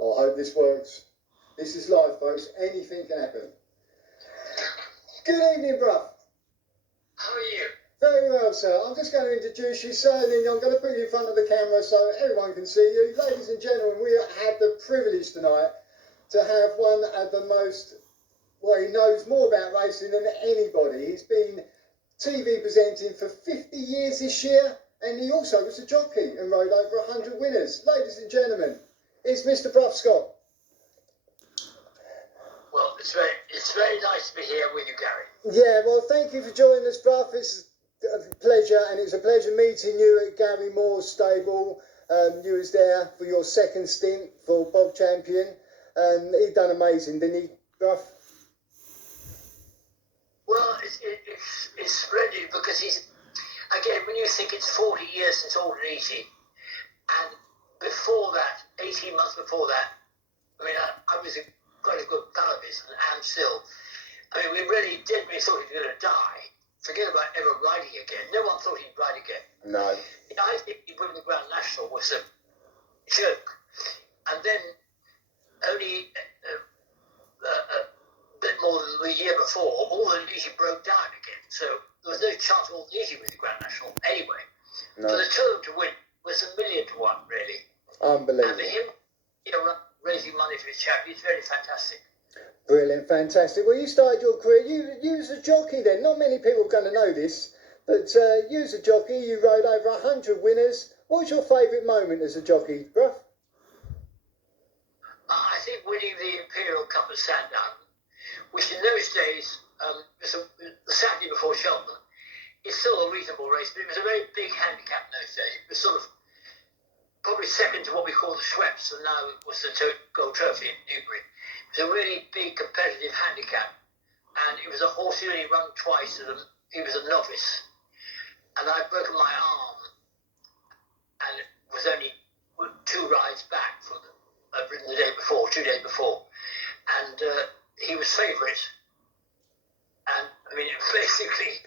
I hope this works. This is live, folks. Anything can happen. Good evening, Brough. How are you? Very well, sir. I'm just going to introduce you, sir, and then I'm going to put you in front of the camera so everyone can see you. Ladies and gentlemen, we had the privilege tonight to have one of the most, well, he knows more about racing than anybody. He's been TV presenting for 50 years this year, and he also was a jockey and rode over 100 winners. Ladies and gentlemen, it's Mr. Brough Scott. Well, it's very nice to be here with you, Gary. Yeah, well, thank you for joining us, Brough. It's a pleasure, and it's a pleasure meeting you at Gary Moore's stable. You was there for your second stint for Bob Champion. He done amazing, didn't he, Brough? Well, it's splendid because he's, again, when you think it's 40 years since Old and Easy, and before that, 18 months before that, I mean, I was quite a good pal of his, and am still. I mean, we really thought he was going to die. Forget about ever riding again. No one thought he'd ride again. No. I think he won the Grand National was a joke. And then only a bit more than the year before, All the Easy broke down again. So there was no chance of All the Easy with the Grand National anyway. No. For the two of them to win was 1,000,000 to 1, really. Unbelievable. And for him, raising money for his charity is very fantastic. Brilliant, fantastic. Well, you started your career, you was a jockey then. Not many people are going to know this, but you was a jockey, you rode over 100 winners. What was your favourite moment as a jockey, Brough? I think winning the Imperial Cup at Sandown, which in those days, was the Saturday before Cheltenham, it's still a reasonable race, but it was a very big handicap in those days. It was sort of probably second to what we call the Schweppes, and now it was the Gold Trophy in Newbury. It was a really big competitive handicap, and it was a horse who only run twice, and he was a novice. And I'd broken my arm, and it was only 2 rides back from I'd ridden the day before, 2 days before, and he was favourite. And I mean, basically,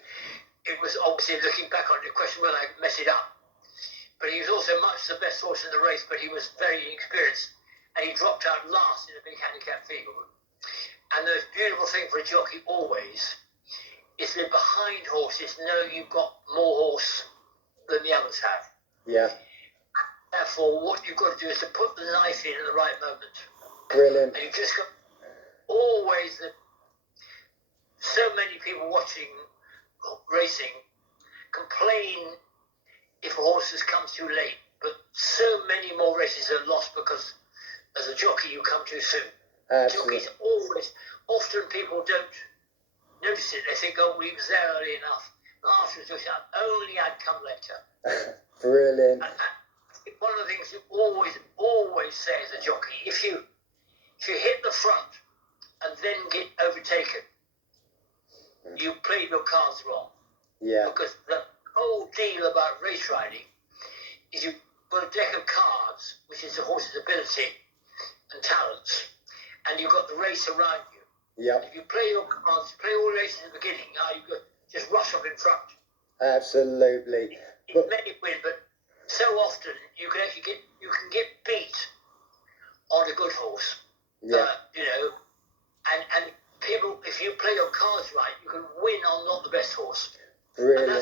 it was obviously looking back on it, a question whether I mess it up. But he was also much the best horse in the race, but he was very inexperienced. And he dropped out last in a big handicap field. And the most beautiful thing for a jockey always is that behind horses know you've got more horse than the others have. Yeah. Therefore, what you've got to do is to put the knife in at the right moment. Brilliant. And you've just got always so many people watching racing complain if a horse has come too late. But so many more races are lost because as a jockey, you come too soon. Absolutely. Jockeys often people don't notice it. They think, oh, we was there early enough. Afterwards, they say, only I'd come later. Brilliant. And one of the things you always say as a jockey, if you hit the front and then get overtaken, you played your cards wrong. Yeah. Because the whole deal about race riding is you've got a deck of cards, which is the horse's ability and talents, and you've got the race around you. Yeah. If you play your cards, play all races at the beginning, you could just rush up in front. Absolutely. It may win, but so often you can actually get beat on a good horse. Yeah. And people, if you play your cards right, you can win on not the best horse. Brilliant. And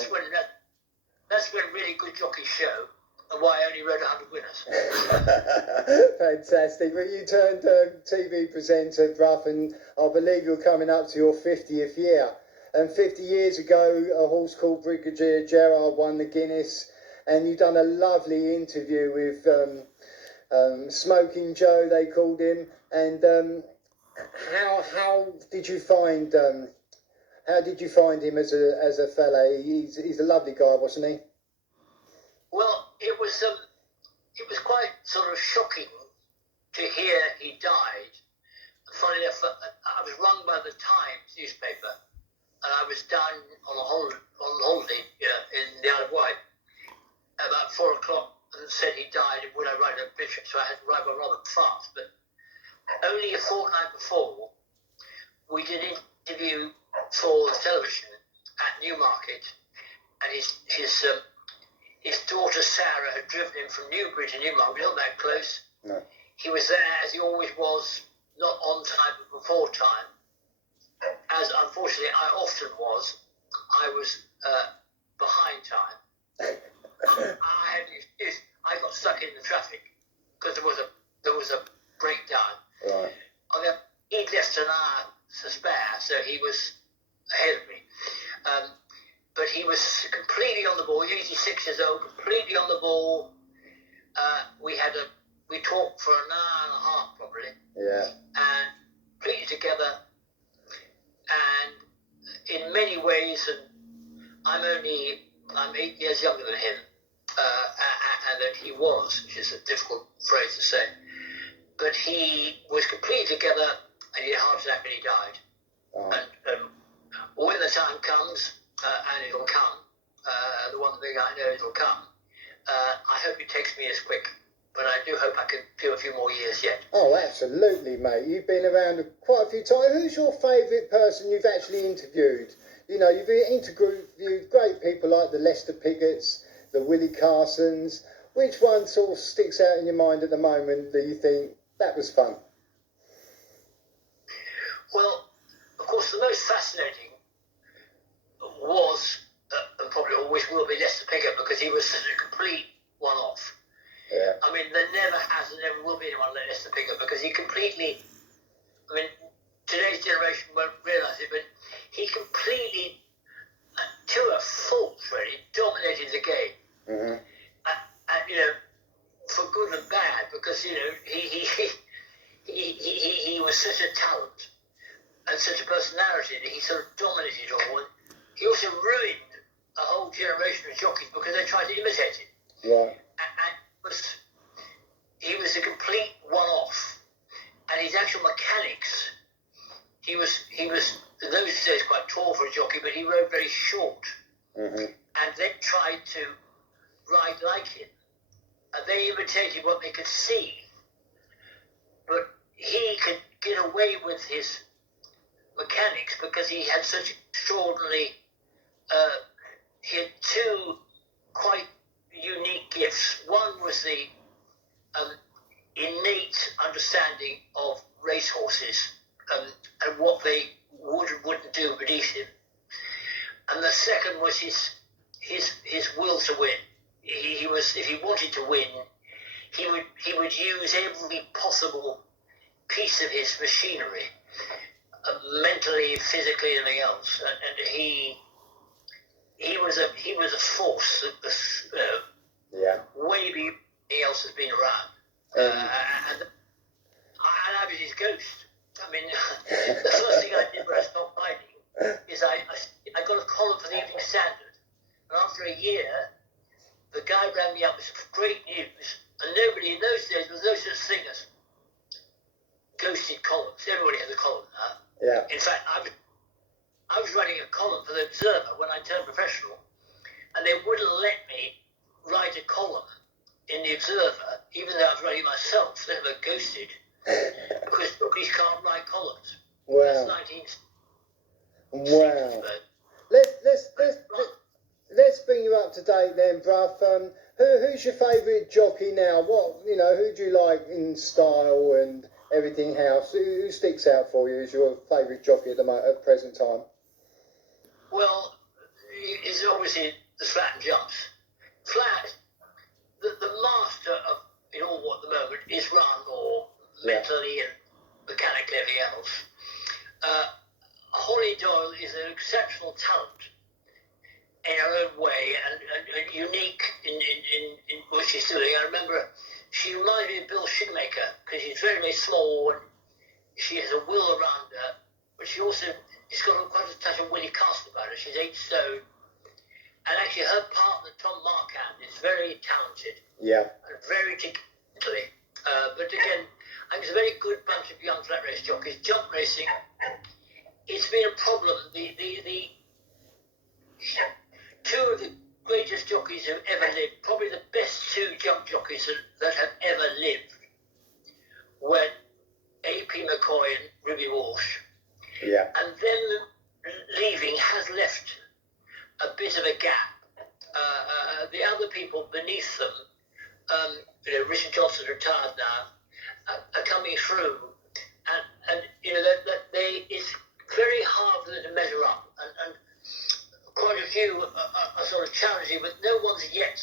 that's when really good jockeys show. And why I only rode 100 winners. Fantastic. Well, you turned TV presenter, Brough, and I believe you're coming up to your 50th year. And 50 years ago, a horse called Brigadier Gerard won the Guinness, and you done a lovely interview with Smoking Joe, they called him. And how did you find him as a fella? He's a lovely guy, wasn't he? Well, it was quite sort of shocking to hear he died. Funny enough, I was rung by the Times newspaper, and I was down on holiday in the Isle of Wight about 4 o'clock, and said he died. Would I ride a bishop? So I had to ride one rather fast. But only a fortnight before, we did an interview for television at Newmarket, and his daughter Sarah had driven him from Newbury to Newmarket. We're not that close. No. he was there as he always was, not on time but before time. As unfortunately I often was, I was behind time. I had an excuse. I got stuck in the traffic because there was a breakdown. Right. He'd left an hour to spare, so he was ahead of me. But he was completely on the ball. He's 86 years old, completely on the ball. We talked for an hour and a half probably. Yeah. And completely together. And in many ways, and I'm 8 years younger than him, and that he was, which is a difficult phrase to say. But he was completely together, and he had a heart attack and he died. Oh. And when the time comes, and it'll come, the one thing I know it'll come, I hope it takes me as quick, but I do hope I can do a few more years yet. Oh, absolutely, mate. You've been around quite a few times. Who's your favourite person you've actually interviewed? You know, you've interviewed great people like the Lester Pigotts, the Willie Carsons. Which one sort of sticks out in your mind at the moment that you think, that was fun? Well, of course, the most fascinating was, and probably always will be, Lester Piggott, because he was such a complete one-off. Yeah. I mean, there never has and never will be anyone like Lester Piggott, because he completely, I mean, today's generation won't realise it, but he completely, to a fault really, dominated the game. Mm-hmm. And, you know, for good and bad, because, you know, he was such a talent and such a personality that he sort of dominated it all. And he also ruined a whole generation of jockeys because they tried to imitate him. Right. And he was a complete one-off. And his actual mechanics, he was in those days quite tall for a jockey, but he rode very short. Mm-hmm. And they tried to ride like him. And they imitated what they could see. But he could get away with his mechanics because he had such extraordinary, he had two quite unique gifts. One was the innate understanding of racehorses and what they would and wouldn't do beneath him. And the second was his will to win. He was, if he wanted to win, he would use every possible piece of his machinery, mentally, physically, anything else. And he was a force that was way beyond anything else has been around. And I was his ghost. I mean, the first thing I did when I stopped riding is I got a column for the Evening Standard, and after a year, the guy rang me up with some great news, and nobody in those days, there was no such thing as ghosted columns. Everybody has a column now. Yeah. In fact, I was writing a column for the Observer when I turned professional, and they wouldn't let me write a column in the Observer, even though I was writing myself. They were ghosted because bookies can't write columns. Wow. That's 19. Wow. Let's bring you up to date then, Brough. Who's your favourite jockey now? Who do you like in style and everything else? Who sticks out for you as your favourite jockey at the present time? Well, it's obviously the Flat and Jumps. Flat, the master of it all at the moment is run, or mentally and mechanically everything else. Holly Doyle is an exceptional talent in her own way and unique in what she's doing. I remember she reminded me of Bill Shoemaker because she's very, very small and she has a will around her, but she's got quite a touch of Willie Carson about her. She's 8 stone. And actually her partner, Tom Marquand, is very talented. Yeah. And very technically. But again, I think it's a very good bunch of young flat race jockeys. Jump racing, it's been a problem. The two of the greatest jockeys who've ever lived, probably the best two jump jockeys that have ever lived, were A.P. McCoy and Ruby Walsh. Yeah. And them leaving has left a bit of a gap. The other people beneath them, Richard Johnson's retired now, are coming through, and you know that it's very hard for them to measure up, and quite a few are sort of challenging, but no one's yet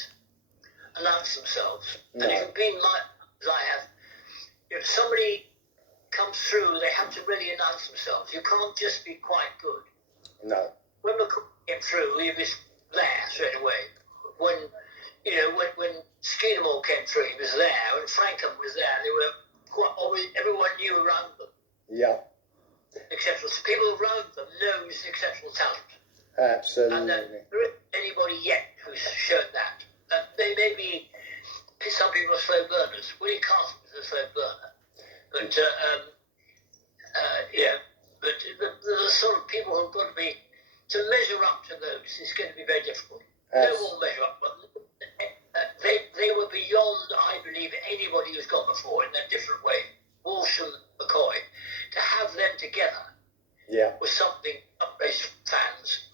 announced themselves. No. And if you've been as I have, if somebody comes through, they have to really announce themselves. You can't just be quite good. No. When McCoy came through, he was there straight away. When Skeetermore came through, he was there. When Frankham was there, they were quite always. Everyone knew around them. Yeah. Exceptional people around them knows exceptional talent. Absolutely. And there isn't anybody yet who's shown that. They may be. Some people are slow burners. Willie Carson was a slow burner, but but the sort of people who've got to be to measure up to those is going to be very difficult. They won't measure up, but they were beyond, I believe, anybody who's gone before in a different way. Walsh and McCoy, to have them together, was something race fans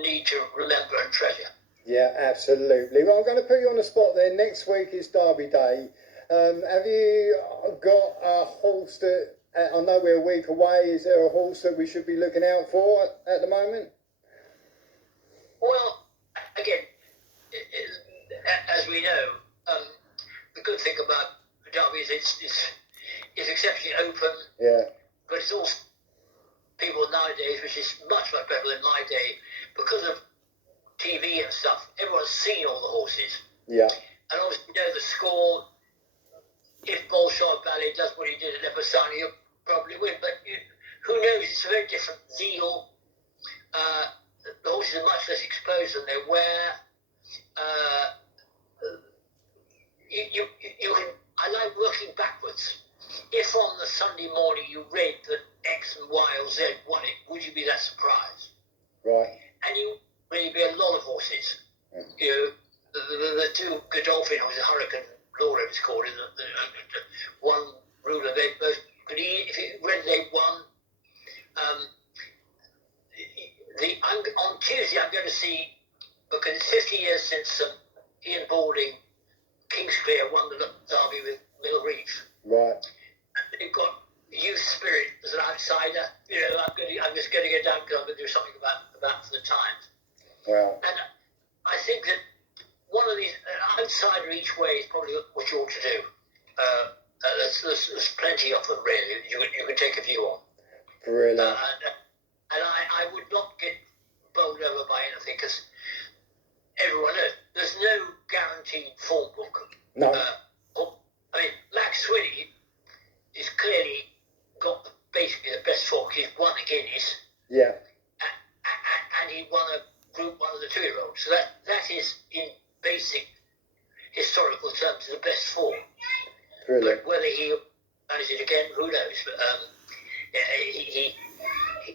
need to remember and treasure. Yeah, absolutely. Well, I'm going to put you on the spot there. Next week is Derby Day. Have you got a horse that, I know we're a week away, is there a horse that we should be looking out for at the moment? Well, again, as we know, the good thing about Derby is it's exceptionally open. Yeah. But it's also people nowadays, which is much better than my day, because of TV and stuff. Everyone's seen all the horses. Yeah. And obviously, you know the score. If Bolshoi Ballet does what he did at Lepasani, he'll probably win. But who knows? It's a very different zeal. The horses are much less exposed than they were. I like working backwards. If on the Sunday morning you read that X and Y or Z won it, would you be that surprised? Right. And you really be a lot of horses. You know, the two Godolphin horses, Hurricane, Laura it was called, and the one ruler, they both could eat. If you read they won. On Tuesday I'm going to see, because it's 50 years since Ian Balding, Kingsclear won the Derby with Mill Reef. Right. And they've got youth spirit as an outsider. You know, I'm just going to go down because I'm going to do something about for the Times. Wow. And I think that one of these, an outsider each way is probably what you ought to do. There's plenty of them, really, you can take a view on. Brilliant. And I would not get bowled over by anything, because everyone knows there's no guaranteed form book. No. I mean, Max Swinney is clearly got basically the best form. He's won a Guinness. Yeah. And he won a Group 1 of the 2-year-olds. So that is, in basic historical terms, the best form. Brilliant. But whether he manages it again, who knows? But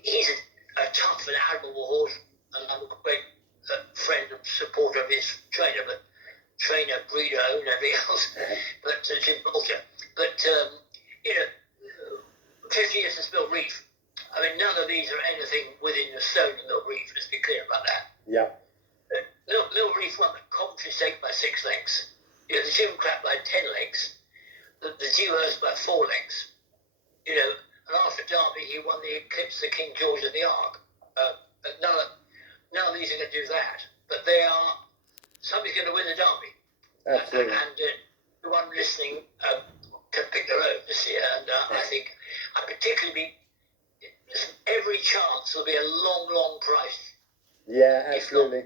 he's a tough and admirable horse, and I'm a great friend and supporter of his trainer, breeder, and everything else. But Jim Bolger. But 50 years since Mill Reef. I mean, none of these are anything within the stone of Mill Reef. Let's be clear about that. Yeah. Mill Reef won the Coventry Stake by 6 lengths. You know, the Gimcraft by 10 lengths. The Dewhurst by 4 lengths. You know, and after Derby, he won the Eclipse, the King George and the Ark. None of these are going to do that. But somebody's going to win the Derby. Absolutely. And everyone listening can pick their own this year. And I think every chance there'll be a long price. Yeah, absolutely.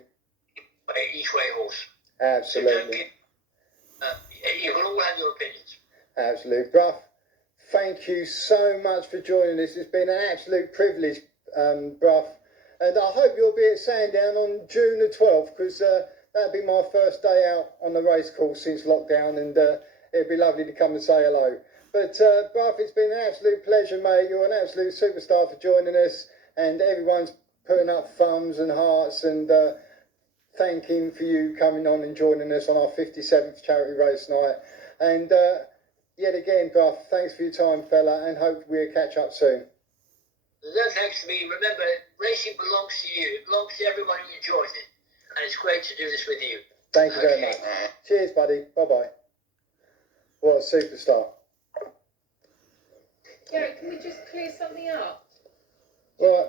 Each way horse. Absolutely. So you can all have your opinions. Absolutely. Brough, thank you so much for joining us. It's been an absolute privilege, Brough. And I hope you'll be at Sandown on June the 12th, because that'll be my first day out on the race course since lockdown, and it'd be lovely to come and say hello. But Brough, it's been an absolute pleasure, mate. You're an absolute superstar for joining us, and everyone's putting up thumbs and hearts and thanking for you coming on and joining us on our 57th charity race night. And yet again, Brough, thanks for your time, fella, and hope we'll catch up soon. No thanks to me. Remember, racing belongs to you. It belongs to everyone who enjoys it. And it's great to do this with you. Thank you very much. Cheers, buddy. Bye-bye. What a superstar. Garrett, can we just clear something up? Right.